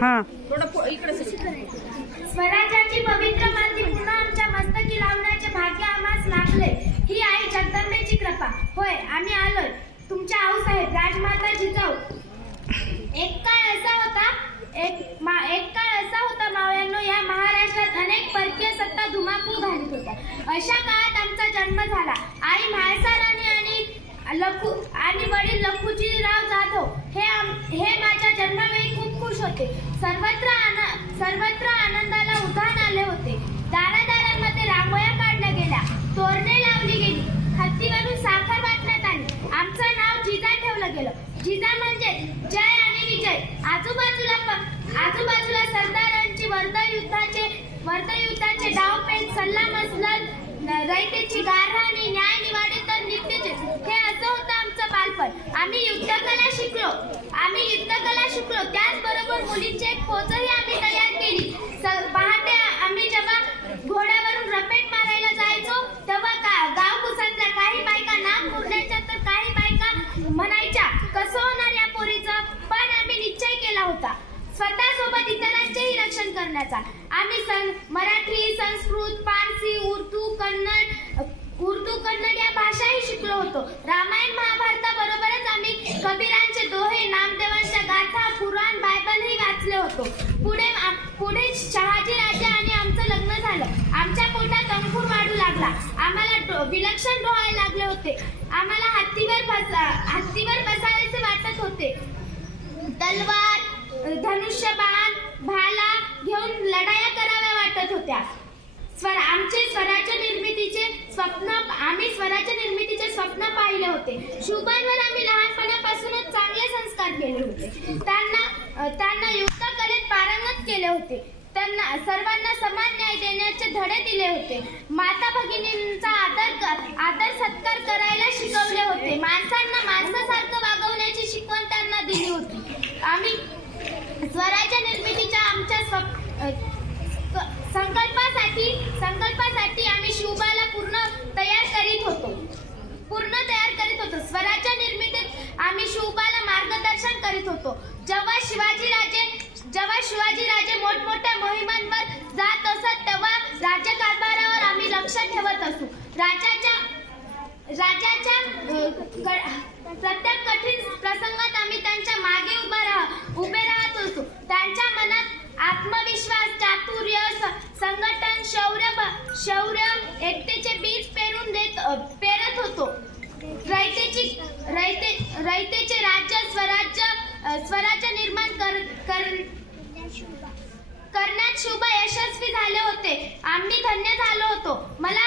हां स्वराज्याची पवित्र माती पुन्हा आमच्या मस्तकी लावण्याचे भाग्य आम्हास लाभले. ही आई जगदंबेची कृपा. होय, आम्ही आलोय. तुमच्या आऊसाहेब राजमाता जिजाऊ. एक काळ असा होता मावळ्यांनो, या महाराष्ट्रात अनेक परकीय सत्ता धुमाकूळ घालत होत्या. अशा काळात आमचा जन्म झाला. आई म्हाळसाराणी आणि वडील लखुजीराव जाधव हे माझ्या जन्मवेळी खूप खुश होते. सर्वत्र आनंदाला उधाण आले होते. दारादारांमध्ये रांगोळ्या काढल्या गेल्या, तोरणे लावली गेली, हत्तीवरून साखर वाटण्यात आली. आमचं नाव जिजा ठेवलं गेलं. जिजा म्हणजे जय आणि विजय. आजूबाजूला सरदारांची वर्दयुद्धाचे डावपेच, सल्लामसलत, रयतेची गारहाणी, न्यायनिवाडे तर नित्यचे. हे असं होतं आमचं बालपण. आम्ही युद्धकला शिकलो. त्याचबरोबर मुलींची एक फौजही आम्ही तयार केली. पहाटे आम्ही जेव्हा घोड्यावरून रपेट मारायला जायचो तेव्हा गाव कुसांच्या काही बायका नाक मुरडायच्या तर काही बायका म्हणायच्या, कसं होणार या पोरीचं. पण आम्ही निश्चय केला होता स्वतःसोबत इतरांचेही रक्षण करण्याचा. आम्ही मराठी, संस्कृत, पारसी, उर्दू, कन्नड या भाषाही शिकलो होतो. रामायण महाभारताबरोबरच आम्ही कबीरांचे दोहे, नामदेवांच्या गाथा, पुराण, बायबलही वाचले होतो. पुढे शहाजी राजे आणि आमचं लग्न झालं. आमच्या पोटात अंकुर वाढू लागला. आम्हाला विलक्षण डोहायला लागले होते. आम्हाला हत्तीवर बसायचे वाटत होते. तलवार, धनुष्यबाण, भाला घेऊन लढाया कराव्या वाटत होत्या. आम्ही स्वराज्य निर्मितीचे स्वप्न पाहिले होते. शुभांवर आम्ही लहानपणापासूनच चांगले संस्कार केले होते. त्यांना युद्धकलेत पारंगत केले होते. त्यांना सर्वांना समान न्याय देण्याचे धडे दिले होते. माता भगिनींचा आदर सत्कार करायला शिकवले होते. माणसांना माणसासारखं वागवण्याची शिकवण त्यांना दिली होती. आम्ही स्वराज्य निर्मितीच्या आमच्या संकल्पासाठी आम्ही शिवबाला पूर्ण तयार करीत होतो. स्वराज्य निर्मितीत आम्ही शिवबाला मार्गदर्शन करीत होतो. जेव्हा शिवाजी राजे मोठमोठ्या मोहिमांवर जात असत तेव्हा राज्यकारभारावर आम्ही लक्ष ठेवत असू. राज्याच्या प्रत्येक कठीण प्रसंगात आम्ही त्यांच्या मागे उभे राहत असू. त्यांच्या मनात आत्मविश्वास, चातुर्य, संघटन, शौर्य, एकतेचे बीज पेरत होतो. रयतेचे राज्य, स्वराज्य निर्माण करण्यात शुभा यशस्वी झाले होते. आम्ही धन्य झालो होतो. मला